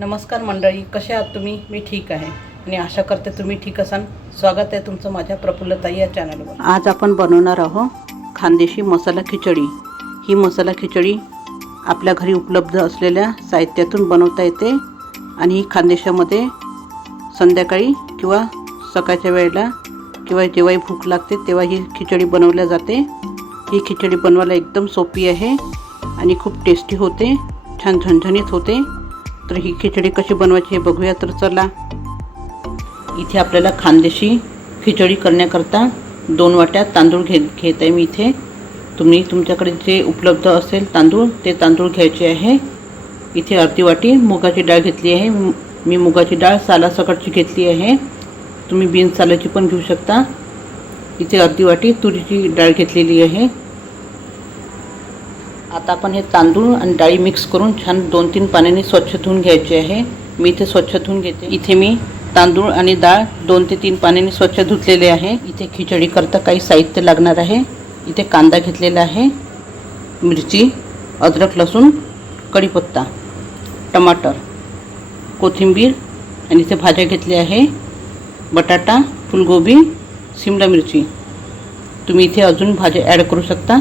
नमस्कार मंडळी कसे आहात तुम्ही? मी ठीक आहे. आणि आशा करते तुम्ही ठीक असाल. स्वागत आहे तुमचं माझ्या प्रफुल्लताई या चॅनलवर आज आपण बनवणार आहोत खानदेशी मसाला खिचडी. ही मसाला खिचडी आपल्या घरी उपलब्ध असलेल्या साहित्यातून बनवता येते आणि ही खानदेशामध्ये संध्याकाळी किंवा सकाळच्या वेळेला किंवा जेव्हाही भूक लागते तेव्हा ही खिचडी बनवल्या जाते. ही खिचडी बनवायला एकदम सोपी आहे आणि खूप टेस्टी होते छान झणझणीत होते. तर ही खिचडी कशी बनवायची हे बघूया. तर चला इथे आपल्याला खानदेशी खिचडी करण्याकरता दोन वाट्या तांदूळ घे घेत आहे मी इथे. तुम्ही तुमच्याकडे जे उपलब्ध असेल तांदूळ ते तांदूळ घ्यायचे आहे. इथे अर्धी वाटी मुगाची डाळ घेतली आहे. मी मुगाची डाळ सालासकटची घेतली आहे. तुम्ही बिन सालाची पण घेऊ शकता. इथे अर्धी वाटी तुरीची डाळ घेतलेली आहे. आता आपण हे तांदूळ आणि डाळी मिक्स करून छान दोन तीन पाण्याने स्वच्छ धुवून घ्यायचे आहे. मी इथे स्वच्छ धुवून घेते. इथे मी तांदूळ आणि डाळ दोन ते तीन पाण्याने स्वच्छ धुतलेले आहे. इथे खिचडी करता काही साहित्य लागणार आहे. इथे कांदा घेतलेला आहे. मिरची अद्रक लसूण कढीपत्ता टमाटर कोथिंबीर आणि इथे भाज्या घेतल्या आहे. बटाटा फुलगोबी शिमला मिरची. तुम्ही इथे अजून भाज्या ॲड करू शकता.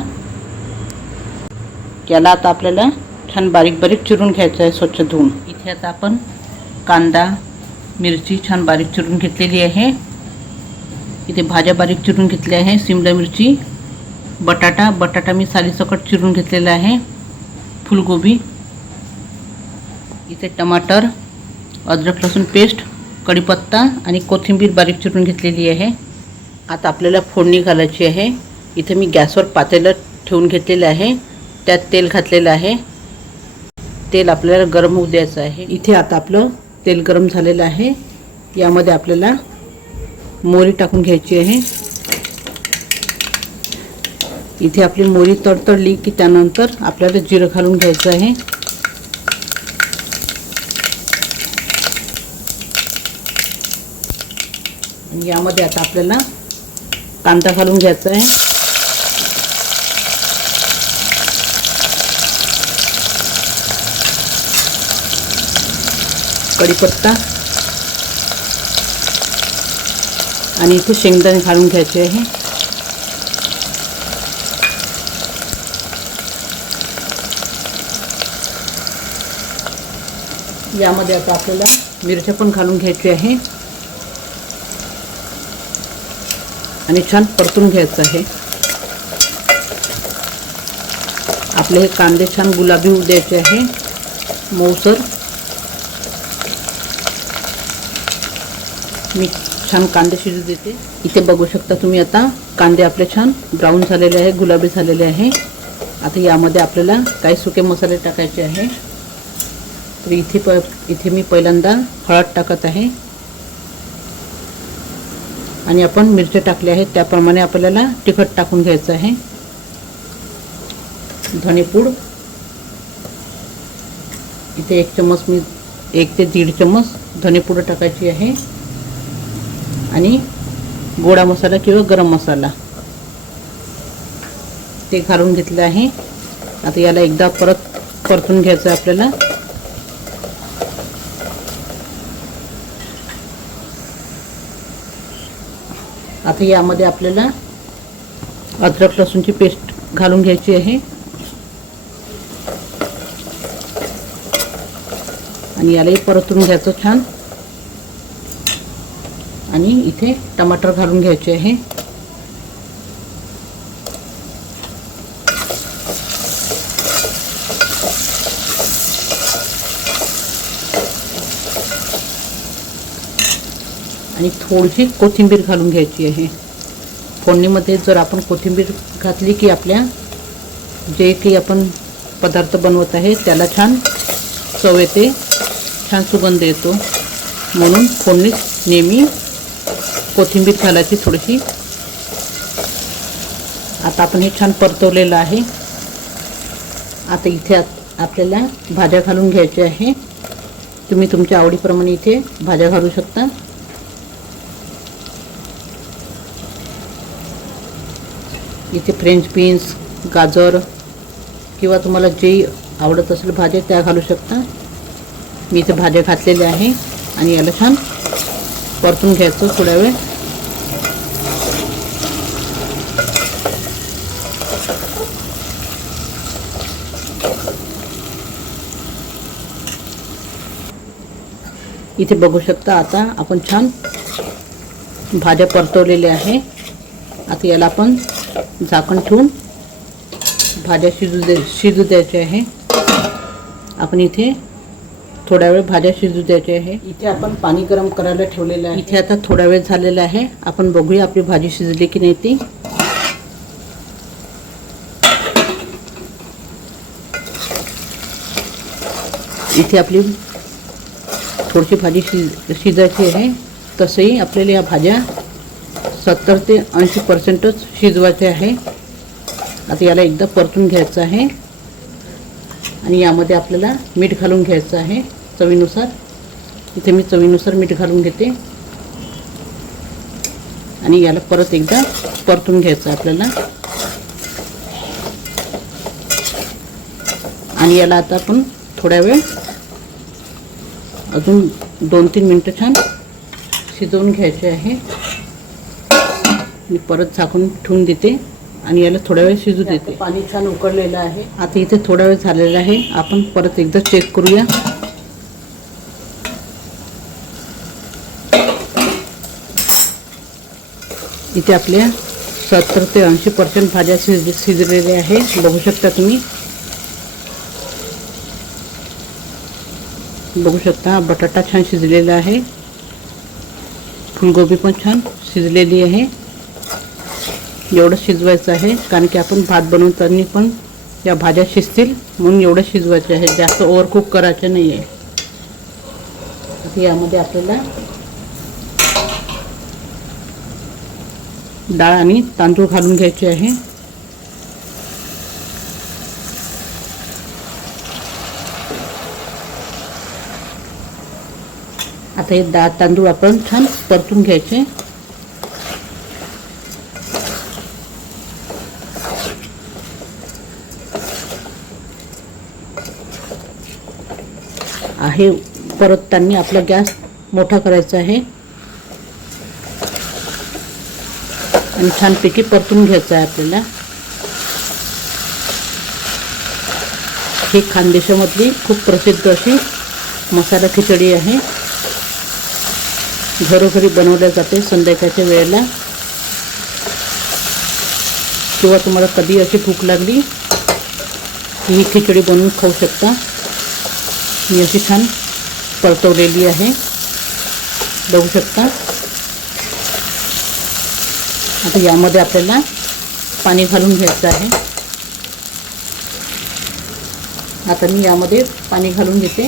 याला आता आपल्याला छान बारीक बारीक चिरून घ्यायचं आहे स्वच्छ धुवून. इथे आता आपण कांदा मिरची छान बारीक चिरून घेतलेली आहे. इथे भाज्या बारीक चिरून घेतल्या आहे शिमला मिरची बटाटा बटाटा मी सालीसकट चिरून घेतलेला आहे फुलगोबी इथे टमाटर अद्रक लसूण पेस्ट कढीपत्ता आणि कोथिंबीर बारीक चिरून घेतलेली आहे. आता आपल्याला फोडणी घालायची आहे. इथे मी गॅसवर पातेलं ठेवून घेतलेलं आहे. त्यात तेल घातलेलं आहे. तेल आपल्याला गरम होऊ द्यायचं आहे. इथे आता आपलं तेल गरम झालेलं आहे. यामध्ये आपल्याला मोरी टाकून घ्यायची आहे. इथे आपली मोरी तडतडली की त्यानंतर आपल्याला जिरं घालून घ्यायचं आहे. यामध्ये आता आपल्याला कांदा घालून घ्यायचा आहे. कढीपत्ता आणि इथे शेंगदाणे घालून घ्यायचे आहे. यामध्ये आता आपल्याला मिरच्या पण घालून घ्यायची आहे. आणि छान परतून घ्यायचं आहे. आपले हे कांदे छान गुलाबी होऊ द्यायचे आहे. मऊसर. मी छान कांदे शिजू देते. इथे बघू शकता तुम्ही आता कांदे आपले छान ब्राऊन झालेले आहे गुलाबी झालेले आहे. आता यामध्ये आपल्याला काही सुके मसाले टाकायचे आहे. तर इथे प इथे मी पहिल्यांदा हळद टाकत आहे. आणि आपण मिरच्या टाकल्या आहेत त्याप्रमाणे आपल्याला तिखट टाकून घ्यायचं आहे. धणेपूड इथे एक चम्मच मी एक ते दीड चम्मच धणेपूड टाकायची आहे. आणि गोडा मसाला किंवा गरम मसाला. ते घालून घेतलं आहे. आता याला एकदा परत परतून घ्यायचं आपल्याला. आता यामध्ये आपल्याला अद्रक लसूणची पेस्ट घालून घ्यायची आहे. आणि यालाही परतून घ्यायचं छान. आणि इथे टमाटर घालून घ्यायचे आहे. आणि थोडीशी कोथिंबीर घालून घ्यायची आहे. फोडणीमध्ये जर आपण कोथिंबीर घातली की आपल्या जे काही आपण पदार्थ बनवत आहे त्याला छान चव येते छान सुगंध येतो. म्हणून फोडणीत नेहमी कोथिंबीर घालायची थोडीशी. आता आपण हे छान परतवलेलं आहे. आता इथे आपल्याला भाज्या घालून घ्यायच्या आहे. तुम्ही तुमच्या आवडीप्रमाणे इथे भाज्या घालू शकता. इथे फ्रेंच बीन्स गाजर किंवा तुम्हाला जे आवडत असेल भाज्या त्या घालू शकता. मी इथे भाज्या घातलेल्या आहे आणि याला छान परतून घ्यायचं थोड्या वेळ. इथे बघू शकता आता आपण छान भाज्या परतवलेल्या आहे. आता याला आपण झाकण ठेवून भाज्या शिजू दे शिजू द्यायच्या आहे. आपण इथे थोडा वेळ भाज्या शिजू द्यायच्या आहे. इथे आपण पाणी गरम करायला ठेवलेलं आहे. इथे आता थोडा वेळ झालेला आहे. आपण बघूया आपली भाजी शिजली की नाही ती. इथे आपली थोडीशी भाजी शिज शिजायची आहे. तसंही आपल्याला या भाज्या सत्तर ते ऐंशी पर्सेंटच शिजवायचे आहे. आता याला एकदा परतून घ्यायचं आहे. आणि यामध्ये आपल्याला मीठ घालून घ्यायचं आहे. चवीनुसार. इथे मी चवीनुसार मीठ घालून घेते. आणि याला परत एकदा परतून घ्यायचं आपल्याला. आणि याला आता आपण थोड्या वेळ अजून दोन तीन मिनटं छान शिजवून घ्यायचे आहे. मी परत झाकून ठेवून देते आणि याला थोड्या वेळ शिजू देते. पाणी छान उकळलेलं आहे. आता इथे थोडा वेळ झालेला आहे. आपण परत एकदा चेक करूया. इथे आपल्या सत्तर ते ऐंशी पर्सेंट भाज्या शिज शिजलेल्या आहे बघू शकता तुम्ही. बघू शकता बटाटा छान शिजलेला आहे. फुलगोबी पण छान शिजलेली आहे. एवढं शिजवायचं आहे कारण की आपण भात बनवताना पण या भाज्या शिजतील म्हणून एवढं शिजवायचं आहे. जास्त ओव्हरकुक करायचं नाही आहे यामध्ये आपल्याला डाळ आणि तांदूळ घालून घ्यायचे आहे. आता हे डाळ तांदूळ आपण छान परतून घ्यायचे. आहे परतताना आपला गॅस मोठा करायचा आहे. आणि छानपैकी परतून घ्यायचं आहे आपल्याला. ही खानदेशामधली खूप प्रसिद्ध अशी मसाला खिचडी आहे. घरोघरी बनवल्या जाते संध्याकाळच्या वेळेला. किंवा तुम्हाला कधी अशी भूक लागली की ही खिचडी बनवून खाऊ शकता. मी अशी छान परतवलेली आहे. बघू शकता. आता यामध्ये आपल्याला पाणी घालून घ्यायचं आहे. आता मी यामध्ये पाणी घालून घेते.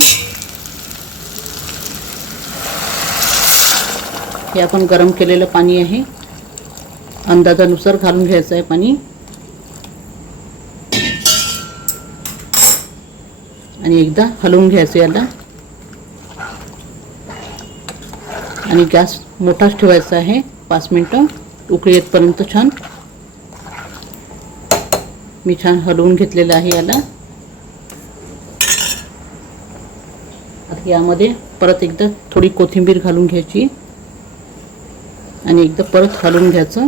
हे आपण गरम केलेलं पाणी आहे. अंदाजानुसार घालून घ्यायचं आहे पाणी. आणि एकदा हलवून घ्यायचं याला. आणि गॅस मोठाच ठेवायचा आहे. पाच मिनटं. उकळी येतपर्यंत छान. मी छान हलवून घेतलेलं आहे याला. आता यामध्ये परत एकदा थोडी कोथिंबीर घालून घ्यायची. आणि एकदा परत हलवून घ्यायचं.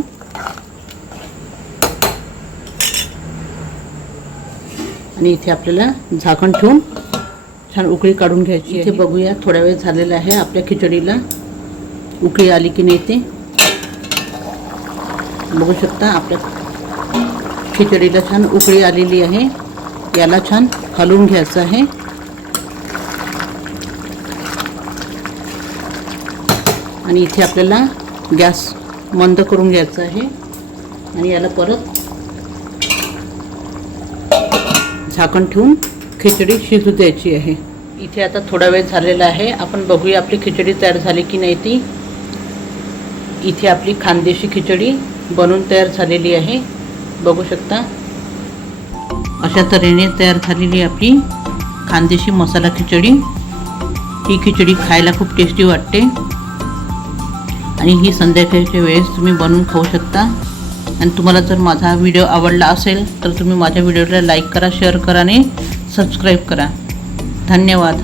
आणि इथे आपल्याला झाकण ठेवून छान उकळी काढून घ्यायची इथे बघूया थोड्या वेळ झालेला आहे आपल्या खिचडीला. उकळी आली की नाही ते. बघू शकता आपल्या खिचडीला छान उकळी आलेली आहे. याला छान हलवून घ्यायचं आहे. आणि इथे आपल्याला गॅस मंद करून घ्यायचा आहे. आणि याला परत झाकण ठेवून खिचडी शिजू द्यायची आहे. इथे आता थोडा वेळ झालेला आहे. आपण बघूया आपली खिचडी तयार झाली की नाही ती. इथे आपली खानदेशी खिचडी बनवून तयार झालेली आहे. बघू शकता. अशा तऱ्हेने तयार झालेली आपली खानदेशी मसाला खिचडी. ही खिचडी खायला खूप टेस्टी वाटते. आणि ही संध्याकाळच्या वेळेस तुम्ही बनवून खाऊ शकता. आणि तुम्हाला जर माझा व्हिडिओ आवडला असेल तर तुम्ही माझ्या व्हिडिओला लाईक करा शेअर करा आणि सबस्क्राईब करा. धन्यवाद.